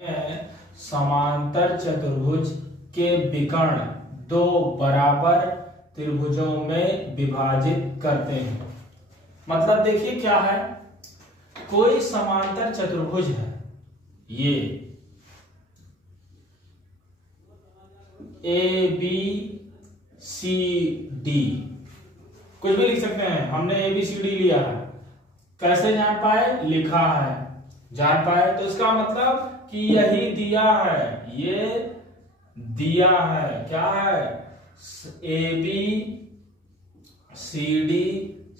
समांतर चतुर्भुज के विकर्ण दो बराबर त्रिभुजों में विभाजित करते हैं। मतलब देखिए क्या है, कोई समांतर चतुर्भुज है, ये ए बी सी डी, कुछ भी लिख सकते हैं। हमने ए बी सी डी लिया है, कैसे जान पाए, लिखा है, जान पाए। तो इसका मतलब कि यही दिया है, ये दिया है, क्या है, ए बी सी डी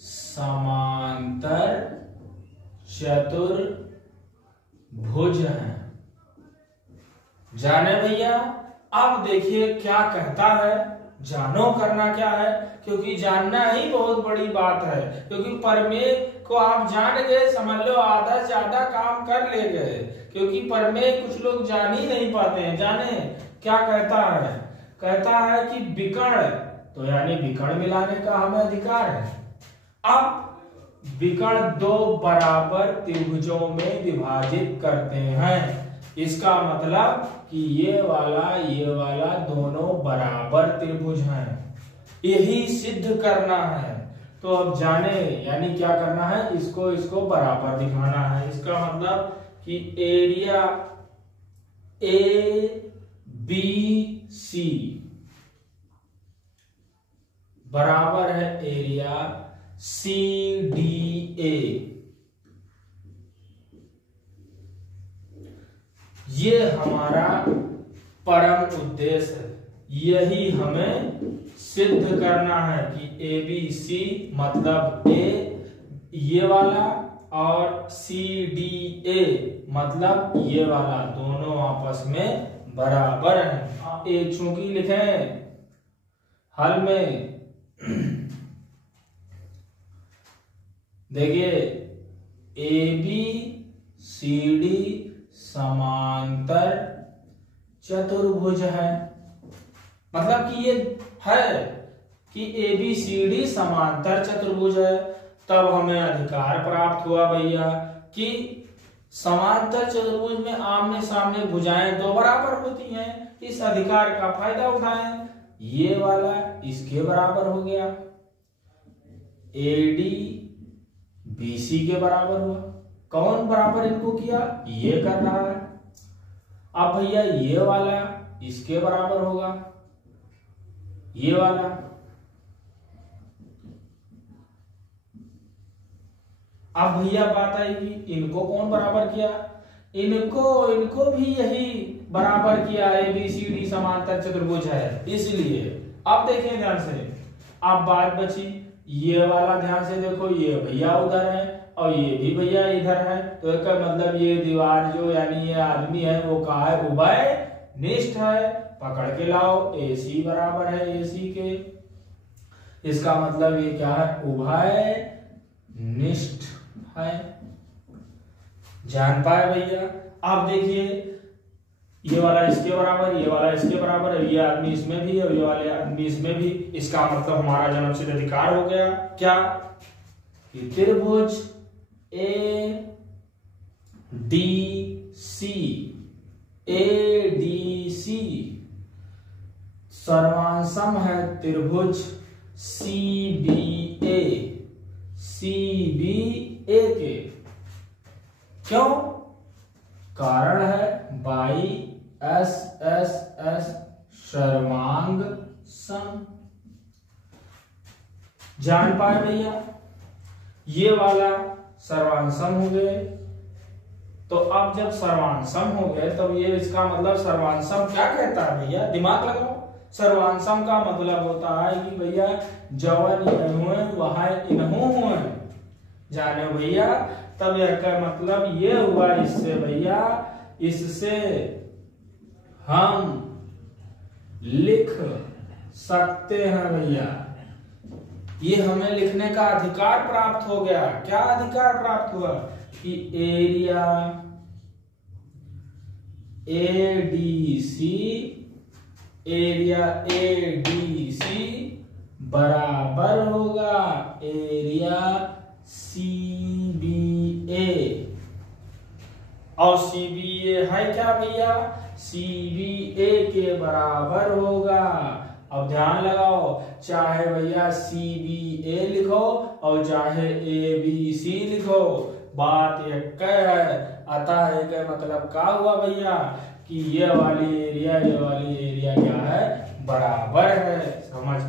समांतर चतुर्भुज है। जाने भैया। अब देखिए क्या कहता है, जानो करना क्या है, क्योंकि जानना ही बहुत बड़ी बात है। क्योंकि प्रमेय को आप जान गए, समझ लो आधा से ज्यादा काम कर ले गए। क्योंकि प्रमेय कुछ लोग जान ही नहीं पाते हैं। जाने क्या कहता है, कहता है कि विकर्ण, तो यानी विकर्ण मिलाने का हमें अधिकार है। अब विकर्ण दो बराबर त्रिभुजों में विभाजित करते हैं। इसका मतलब कि ये वाला दोनों बराबर त्रिभुज हैं, यही सिद्ध करना है। तो अब जाने यानी क्या करना है, इसको बराबर दिखाना है। इसका मतलब कि एरिया ए बी सी बराबर है एरिया सी डी ए। ये हमारा परम उद्देश्य है, यही हमें सिद्ध करना है कि ए बी सी मतलब ए ये वाला और सी डी ए मतलब ये वाला, दोनों आपस में बराबर हैं। एक चूंकि लिखे हल में देखिए ए बी सी डी समांतर चतुर्भुज है। मतलब कि ये है कि ए बी सी डी समांतर चतुर्भुज है। तब हमें अधिकार प्राप्त हुआ भैया कि समांतर चतुर्भुज में आमने सामने भुजाएं दो बराबर होती हैं। इस अधिकार का फायदा उठाएं। ये वाला इसके बराबर हो गया, एडी बीसी के बराबर हुआ। कौन बराबर इनको किया, ये कर रहा है। अब भैया ये वाला इसके बराबर होगा, ये वाला। अब भैया बात आएगी, इनको कौन बराबर किया, इनको भी यही बराबर किया। ए बी सी डी समांतर चतुर्भुज है, इसलिए। अब देखें ध्यान से, अब बात बची ये वाला, ध्यान से देखो, ये भैया उधर है और ये भी भैया इधर है। तो इसका मतलब ये दीवार जो यानी ये आदमी है वो कहा है, उभय निष्ठ है। पकड़ के लाओ, ए सी बराबर है ए सी के। इसका मतलब ये क्या है, उभय निष्ठ है। जान पाए भैया। अब देखिए ये वाला इसके बराबर, ये वाला इसके बराबर है, ये आदमी इसमें भी है, ये वाले आदमी इसमें भी। इसका मतलब हमारा जन्मसिद्ध अधिकार हो गया क्या, कि त्रिभुज ए डी सी सर्वांसम है त्रिभुज सी बी ए के। क्यों, कारण है बाई एस एस एस सर्वांग सम। जान पाए भैया, ये वाला सर्वांसम हो गए। तो अब जब सर्वांसम हो गए तब ये इसका मतलब सर्वांसम क्या कहता है भैया, दिमाग लगाओ। सर्वांसम का मतलब होता है कि भैया जवन इनहुए वहां इनहु हुए। जाने भैया, तब यह का मतलब ये हुआ, इससे भैया इससे हम लिख सकते हैं भैया, ये हमें लिखने का अधिकार प्राप्त हो गया। क्या अधिकार प्राप्त हुआ, कि एरिया एडीसी बराबर होगा एरिया सीबीए। और सी बी ए है क्या भैया, सी बी ए के बराबर होगा। अब ध्यान लगाओ, चाहे भैया सी बी ए लिखो और चाहे ए बी सी लिखो, बात एक है। अतः एक मतलब क्या हुआ भैया कि ये वाली एरिया क्या है, बराबर है। समझ